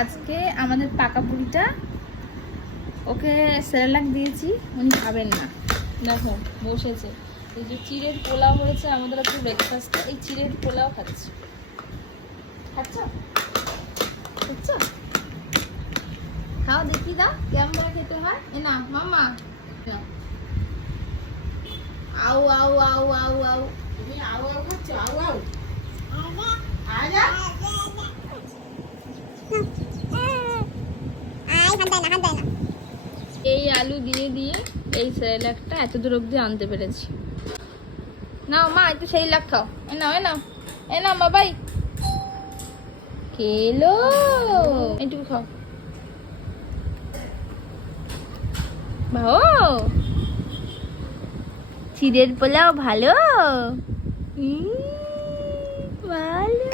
আজকে আমাদের পাকা বুড়িটা ওকে সেরেলাক দিয়েছি, উনি খাবেন না। দেখো বসেছে, এই যে চিড়ের পোলাও হয়েছে আমাদের একটু ব্রেকফাস্টে, এই চিড়ের পোলাও খাচ্ছি। খাচ্ছ খাচ্ছ? খাও দেখি, দাও কেমন করে খেতে হয়। এ না মাম্মা, আউ আউ আউ আউ আউ। তুমি আউ আউ খাচ্ছ? আউ আউ আজা এই আলু দিয়ে দিয়ে এই সেরেলাকটা এত দূর অব্দি আনতে পেরেছি। নাও মা, একটু সেরেলাক খাও। এ নাও এ নাও এ নাও বাবাই, খেলো এইটুকু খাও। ভাও চিড়ের পোলাও ভালো, ভালো।